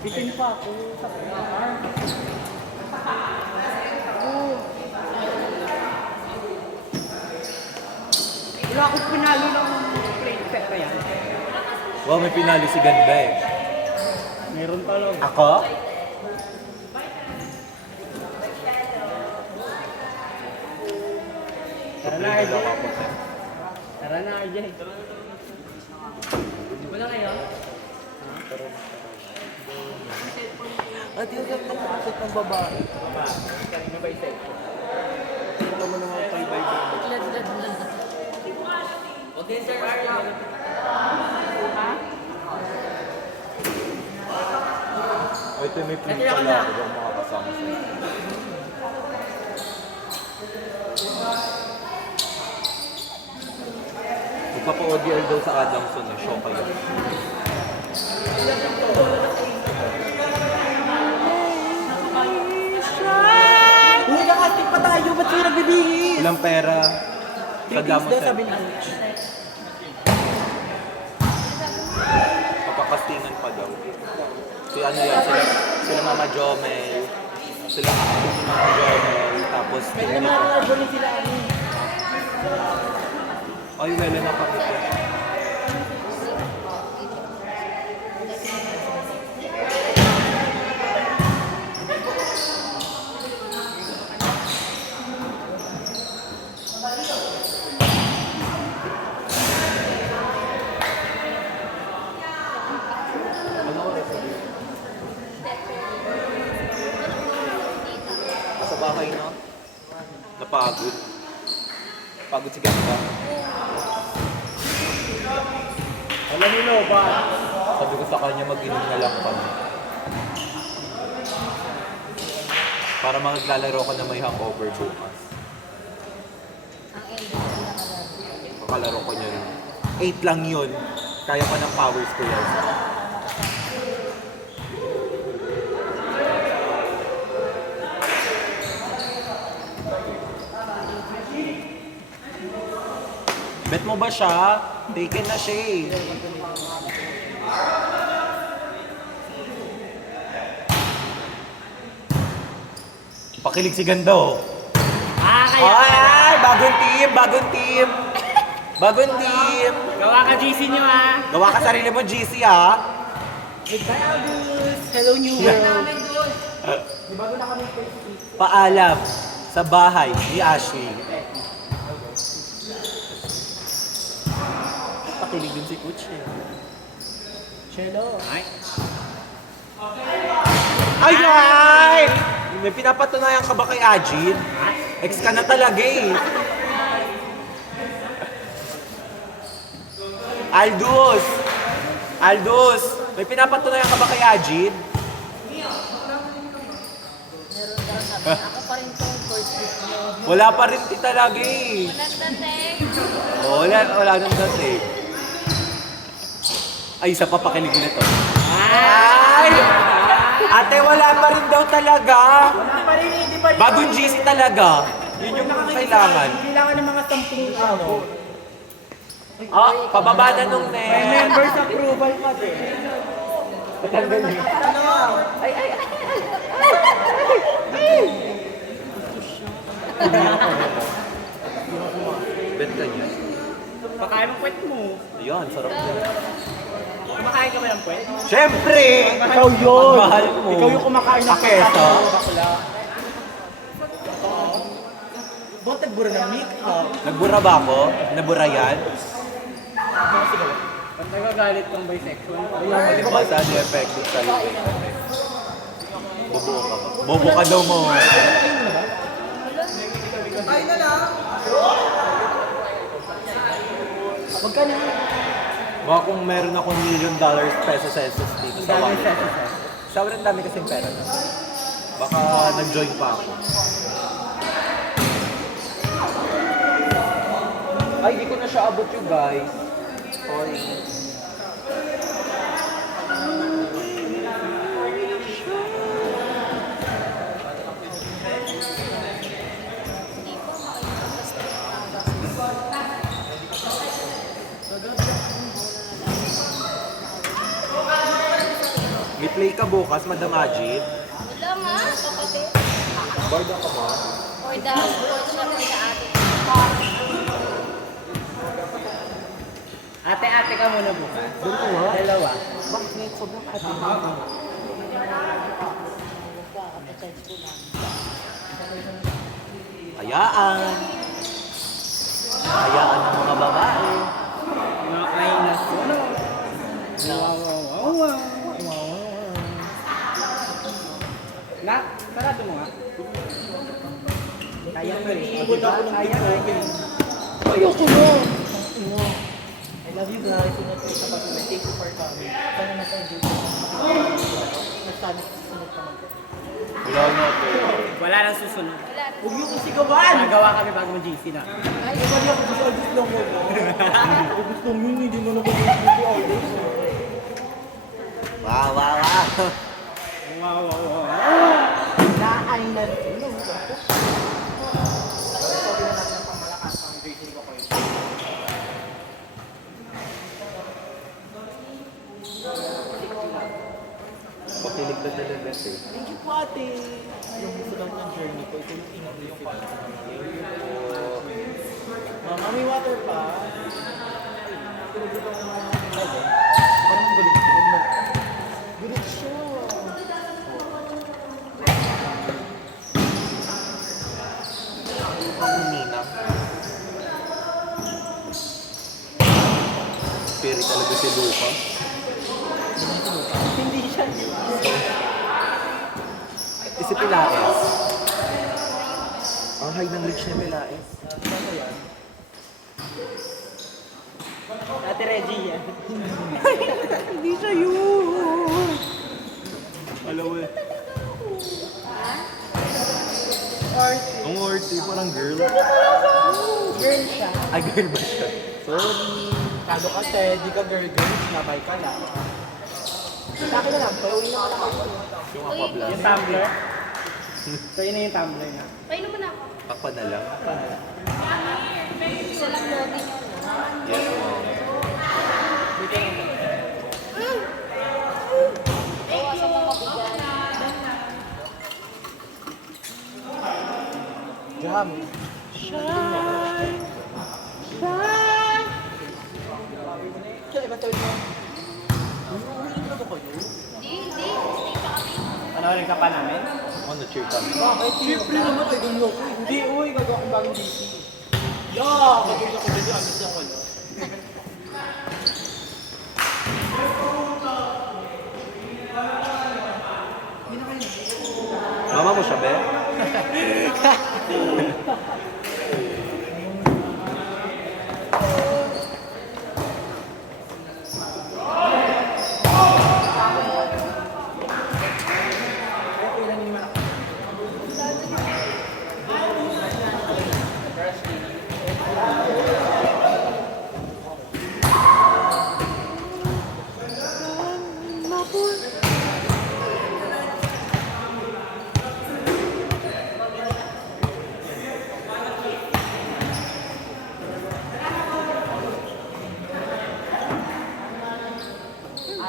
Bitin pa ako sa arm. Wala akong pinalo ng plate set na yan. Wow, may pinalo si Ganda eh. Meron talaga. Ako? Tara na, AJ. Tara na, AJ. Wala kayo? At yung kapag ng babae. Kanina ba yung cellphone? Ito mo naman pay by day. Okay, sir. O ito may plate pala ako bang makakasama sa'yo. Magpapa-ODL daw sa Adamson eh. Show kayo. Uy, nakastik pa tayo. Ba't sa'yo nagbibihis? Walang pera. Sa Bibihis Damon daw sabi ni coach. Papakastingan pa daw. So ano yan, sila Mama Jomel. Sila Mama Jomel. Tapos May tingin naman ko. mga doon sila ano. Ay, wala na kami ko. Ano oras na? Sa bahay na. Napagod. Pagod si Ganda. Alam nyo ba? Sabi ko sa kanya mag-inom na lang kami. Para maglalaro ko na may hangover bukas. Kakalaro ko niya. 8 lang yun. Kaya pa ng powers ko yan. Bet mo ba siya? Taken na siya eh. Pakilig si Ganda oh. Kaya. Ay! Bagong team! Bagong team! Bagong team! Gawa ka GC nyo Gawa ka sarili mo GC ah. Goodbye, Albus. Hello, New World. Di bago na kami Facebook. Paalam sa bahay ni Ashley. Pakilig din si Coach eh. Hello. Ay. Ay! Ay! May pinapatunayan ka ba kay Ajin? Ex ka na talaga eh. Aldous! Aldous! May pinapatunayan ka ba kay Ajin? Ako pa rin tong first week mo. Wala pa rin talaga eh. Oh, wala nang dating. Ay, isa pa pakiligin na to. Ay! Ate, wala pa rin daw talaga. Wala pa rin, hindi pa rin. Bagong GC talaga. Yun yung kailangan. Kailangan ng mga 10 ano. Ah, pababa na nung May net. members approval pa din. Patanggal niyo. Bet ka niya. Pakain mo kwet mo. Ayun, sarap niya. Kumakain ka ba ng kwet? Siyempre! Ikaw yun. Ang mahal mo. Ikaw yung kumakain ng kwet. Aketo? Bakla. Ba't nagbura ng make-up? Nagbura ba ako? Nabura yan? Ba't nagagalit kang bisexual? Hindi ko ba saan yung effective sa life? Bobo ka ba? Bobo ka daw mo. Magkano? Baka kung meron akong $1 million pesos dito sa wallet. Sobrang dami kasing pera na. Baka nag-join pa ako. Ay, di ko na siya abot you guys. Sorry. May play ka bukas, Madam Ajit. Wala nga, kapatid. Barda ka ba? For the workshop ni ate. Ate-ate ka muna bukas. Doon ko ha? Dalawa. Bakit may sobrang ate? Magkakapatid ko lang. Hayaan. Hayaan ng mga babae. Nakain na sila. Wow. Nak, sarado mo nga. Kaya ko eh. Ibon ako ng Kaya bigla. ko. Ayoko na. I love you guys. Ingat kayo sa pag-uwi. Thank you for coming. Sana na-enjoy ko. Nagsabi ko susunod ka mag Wala na ito. Wala nang susunod. Wala. Huwag niyo kasi gawan! Nagawa kami bago mag-GC na. Ay, Mali ako gusto lang mo. Ako gusto mo yun, hindi mo na ko gusto always. Wow. Wow. Naay na rin. Sabi na natin ang pamalakas ang GC ko kayo. Pakilig na talaga eh. Thank you po ate. Yung gusto lang ng journey ko, ito yung in-brief ko. Mama, may water pa. Parang galit ko. Galit siya. Ang nina. Spirit talaga si Luca. Hindi siya. Si Pilaes. Ang high ng reach ni Pilaes. Ate Reggie yan. Hindi siya yun. Alam mo eh. Ang arty, parang girl. Girl siya. Ay, girl ba siya? Sorry. Kado ka te, di ka girl. Nabay ka lang. Sa akin na lang, pauwi na ako lang. Yung aquablas. Yung tumbler. So yun na yung tumbler niya. painom mo na ako. Takpan na lang. Isa lang loading yun. Yes, ma'am. Bawasan mo mabigat. Jam. Kaya iba tawid mo? Hindi. Stay pa kami. Panoorin ka pa namin? Ano, cheer kami? Bakit? Siyempre naman, tayo gulo ko. Hindi, uy, gagawa akong bagong DC. Yeah, gagawin ako dito, amis na ko, no? Mama mo siya, be?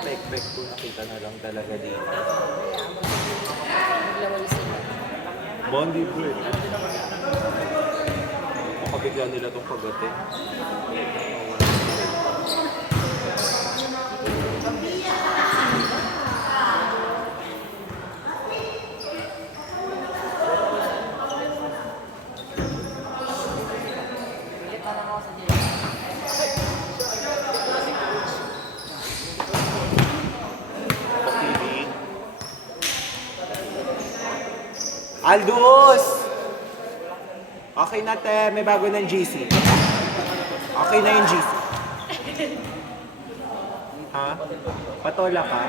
Pek-pek ko nakita na lang talaga dito. Naglawal sila. Bondi bro eh. Makabigla nila tong pagatin. Pakilig. Aldous! Okay na te, may bago ng GC. Okay na yung GC. Ha? Patola ka?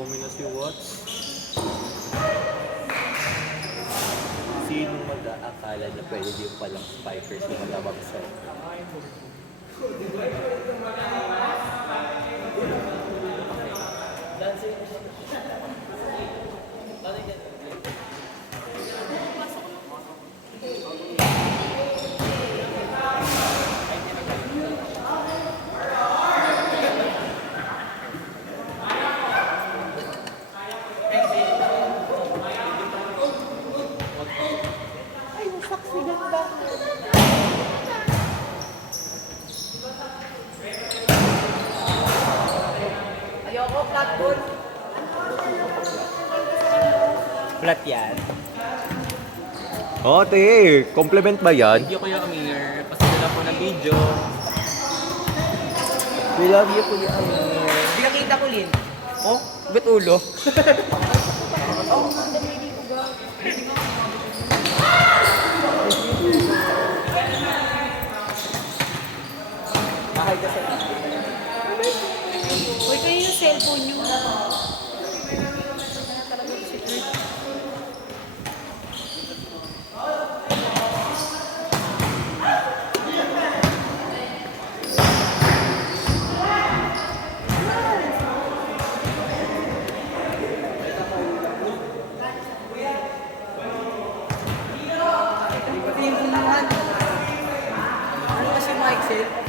Minus yung watch. Sinong mag-aakala na pwede yung palang spikers yung matabagsan? Si ganda. Ayoko, flat ball. Flat yan. Oh, te, compliment ba yan? Thank you, Kuya Amir. Pasadala po ng video. We love you, Kuya Amir. Hindi nakita ko, Lin. Oh, ba't ulo? Oh, ang dami dito, ga. Nakay ka sa Uy, kayo yung cellphone nyo. Pati yung unahan. Ano kasi mga Excel?